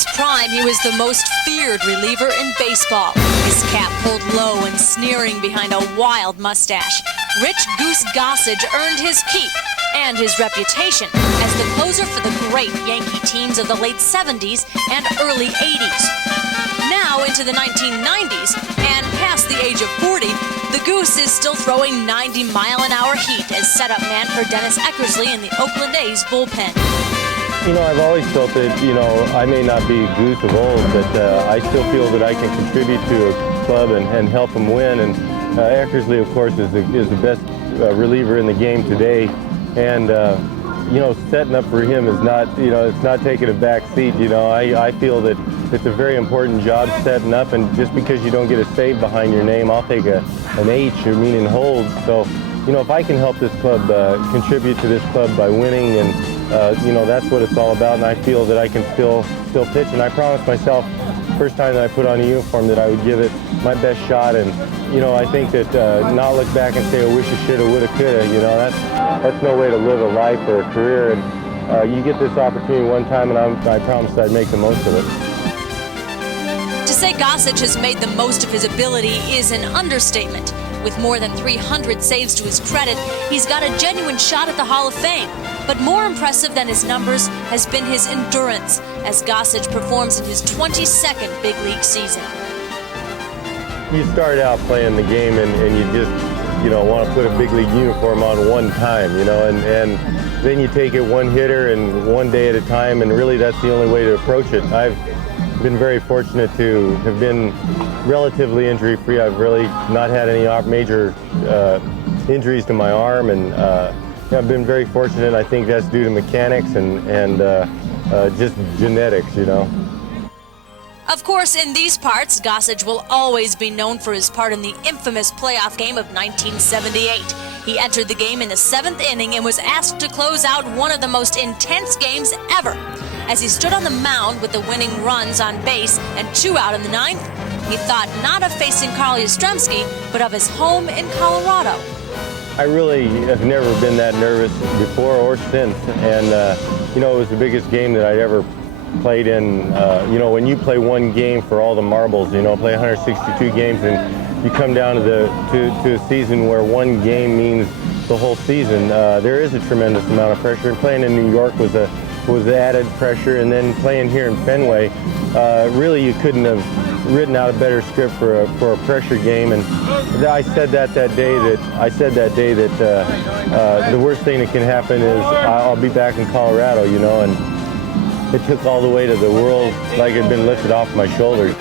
his prime, he was the most feared reliever in baseball. His cap pulled low and sneering behind a wild mustache. Rich Goose Gossage earned his keep and his reputation as the closer for the great Yankee teams of the late 70s and early 80s. Now into the 1990s and past the age of 40, the Goose is still throwing 90-mile-an-hour heat as setup man for Dennis Eckersley in the Oakland A's bullpen. You know, I've always felt that, you know, I may not be Goose of old, but I still feel that I can contribute to a club and help them win. And Eckersley, of course, is the best reliever in the game today. And, you know, setting up for him is not, you know, it's not taking a back seat. You know, I feel that it's a very important job setting up, and just because you don't get a save behind your name, I'll take an H, meaning hold. So, you know, if I can help this club contribute to this club by winning, and you know, that's what it's all about, and I feel that I can still pitch. And I promised myself first time that I put on a uniform that I would give it my best shot. And you know, I think that not look back and say I wish I shoulda, woulda, coulda. You know, that's no way to live a life or a career. And you get this opportunity one time, and I promised I'd make the most of it. To say Gossage has made the most of his ability is an understatement. With more than 300 saves to his credit, he's got a genuine shot at the Hall of Fame. But more impressive than his numbers has been his endurance as Gossage performs in his 22nd big league season. You start out playing the game and you just, you know, want to put a big league uniform on one time, you know, and then you take it one hitter and one day at a time, and really that's the only way to approach it. I've been very fortunate to have been relatively injury-free. I've really not had any major injuries to my arm, and I've been very fortunate. I think that's due to mechanics and just genetics, you know. Of course, in these parts, Gossage will always be known for his part in the infamous playoff game of 1978. He entered the game in the 7th inning and was asked to close out one of the most intense games ever. As he stood on the mound with the winning runs on base and 2 out in the 9th, he thought not of facing Carl Yastrzemski, but of his home in Colorado. I really have never been that nervous before or since, and you know, it was the biggest game that I'd ever played in. You know, when you play one game for all the marbles, you know, play 162 games, and you come down to a season where one game means the whole season, there is a tremendous amount of pressure. And playing in New York was added pressure, and then playing here in Fenway, really you couldn't have written out a better script for a pressure game. And I said that day that the worst thing that can happen is I'll be back in Colorado, you know, and it took all the weight of the world like it had been lifted off my shoulders.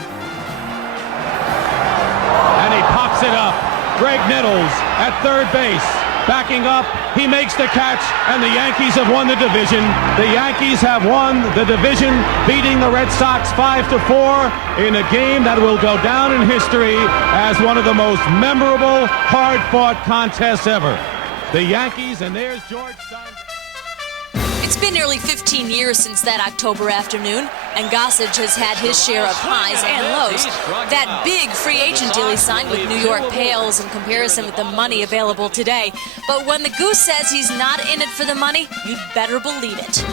And he pops it up. Greg Nettles at third base. Backing up, he makes the catch, and the Yankees have won the division. The Yankees have won the division, beating the Red Sox 5-4 in a game that will go down in history as one of the most memorable, hard-fought contests ever. The Yankees, and there's George Stein. It's been nearly 15 years since that October afternoon, and Gossage has had his share of highs and lows. That big free agent deal he signed with New York pales in comparison with the money available today. But when the Goose says he's not in it for the money, you'd better believe it.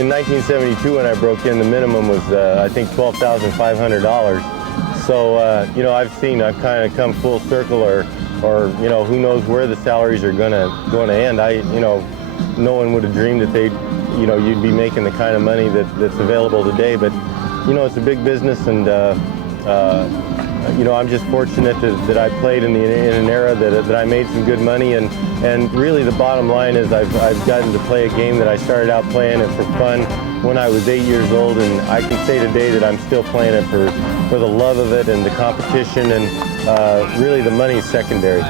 In 1972, when I broke in, the minimum was, I think, $12,500. So, you know, I've kind of come full circle, or you know, who knows where the salaries are going to end. You know, no one would have dreamed that you'd be making the kind of money that's available today. But, you know, it's a big business, and you know, I'm just fortunate that I played in an era that I made some good money, and really the bottom line is I've gotten to play a game that I started out playing it for fun when I was 8 years old, and I can say today that I'm still playing it for the love of it and the competition, and really the money's secondary.